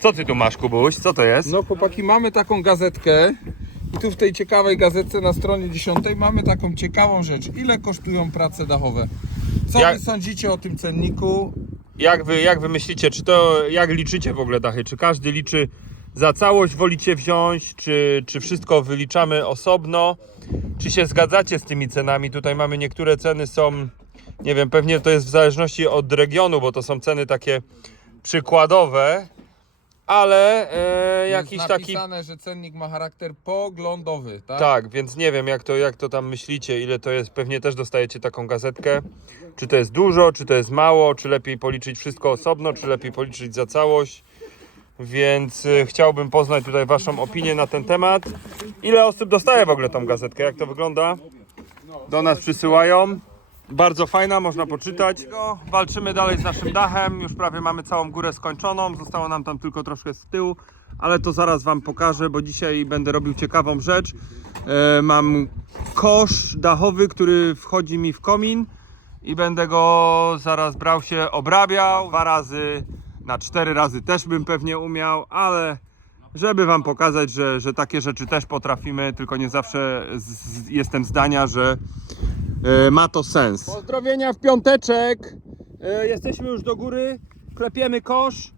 Co ty tu masz, Kubuś? Co to jest? No chłopaki, mamy taką gazetkę i tu w tej ciekawej gazetce na stronie 10 mamy taką ciekawą rzecz. Ile kosztują prace dachowe? Co Jak- wy sądzicie o tym cenniku? Jak wy, jak wy myślicie, czy to, jak liczycie w ogóle dachy? Czy każdy liczy za całość, wolicie wziąć, czy, czy wszystko wyliczamy osobno? Czy się zgadzacie z tymi cenami? Tutaj mamy niektóre ceny są, nie wiem, pewnie to jest w zależności od regionu, bo to są ceny takie przykładowe, ale e, jakiś taki... napisane, że cennik ma charakter poglądowy, tak? Tak, więc nie wiem jak to, jak to tam myślicie, ile to jest. Pewnie też dostajecie taką gazetkę. Czy to jest dużo, czy to jest mało, czy lepiej policzyć wszystko osobno, czy lepiej policzyć za całość. Więc y, chciałbym poznać tutaj Waszą opinię na ten temat. Ile osób dostaje w ogóle tą gazetkę? Jak to wygląda? Do nas przysyłają. Bardzo fajna, można poczytać. Walczymy dalej z naszym dachem. Już prawie mamy całą górę skończoną. Zostało nam tam tylko troszkę z tyłu, ale to zaraz Wam pokażę, bo dzisiaj będę robił ciekawą rzecz. E, mam kosz dachowy, który wchodzi mi w komin i będę go zaraz brał się obrabiał. Dwa razy, na cztery razy też bym pewnie umiał, ale żeby Wam pokazać, że, że takie rzeczy też potrafimy, tylko nie zawsze z, jestem zdania, że ma to sens. Pozdrowienia w piąteczek. E, Jesteśmy już do góry. Klepiemy kosz.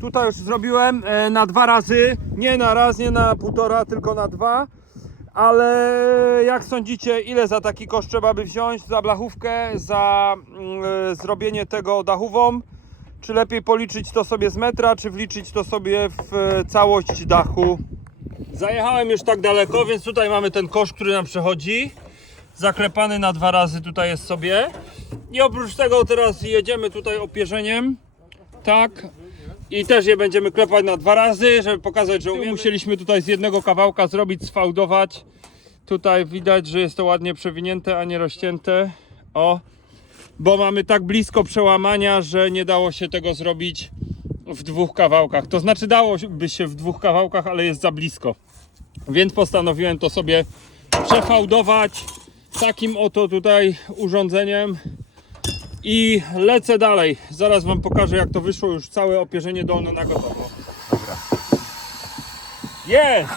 Tutaj już zrobiłem e, na dwa razy. Nie na raz, nie na półtora, tylko na dwa. Ale jak sądzicie, ile za taki kosz trzeba by wziąć? Za blachówkę, za mm, e, zrobienie tego dachową? Czy lepiej policzyć to sobie z metra, czy wliczyć to sobie w e, całość dachu? Zajechałem już tak daleko, więc tutaj mamy ten kosz, który nam przechodzi zaklepany na dwa razy tutaj jest sobie. I oprócz tego teraz jedziemy tutaj opierzeniem. Tak. I też je będziemy klepać na dwa razy, żeby pokazać, że umiemy. Musieliśmy tutaj z jednego kawałka zrobić, sfałdować. Tutaj widać, że jest to ładnie przewinięte, a nie rozcięte. O, bo mamy tak blisko przełamania, że nie dało się tego zrobić w dwóch kawałkach. To znaczy dało by się w dwóch kawałkach, ale jest za blisko. Więc postanowiłem to sobie przefałdować takim oto tutaj urządzeniem i lecę dalej. Zaraz Wam pokażę jak to wyszło już całe opierzenie dolne na gotowo. Dobra. Jest!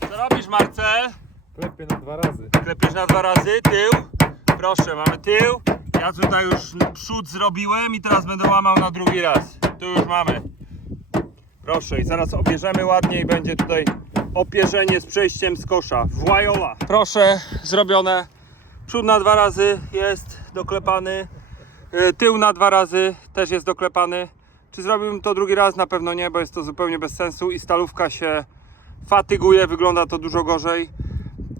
Co robisz Marcel? Klepie na dwa razy. Klepiesz na dwa razy, tył. Proszę, mamy tył. Ja tutaj już przód zrobiłem i teraz będę łamał na drugi raz. Tu już mamy. Proszę, i zaraz obierzemy ładnie i będzie tutaj opierzenie z przejściem z kosza. Włajola. Proszę, zrobione. Przód na dwa razy jest doklepany. Y, Tył na dwa razy też jest doklepany. Czy zrobiłbym to drugi raz? Na pewno nie, bo jest to zupełnie bez sensu i stalówka się fatyguje, wygląda to dużo gorzej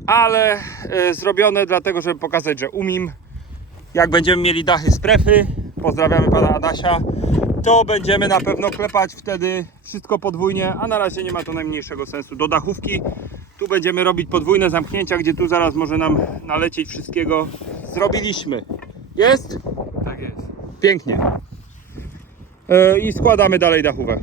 ale e, zrobione dlatego, żeby pokazać, że umiem. Jak będziemy mieli dachy z prefy, pozdrawiamy pana Adasia, to będziemy na pewno klepać wtedy wszystko podwójnie, a na razie nie ma to najmniejszego sensu. Do dachówki tu będziemy robić podwójne zamknięcia, gdzie tu zaraz może nam nalecieć wszystkiego. Zrobiliśmy. Jest? Tak jest. Pięknie. E, I składamy dalej dachówę.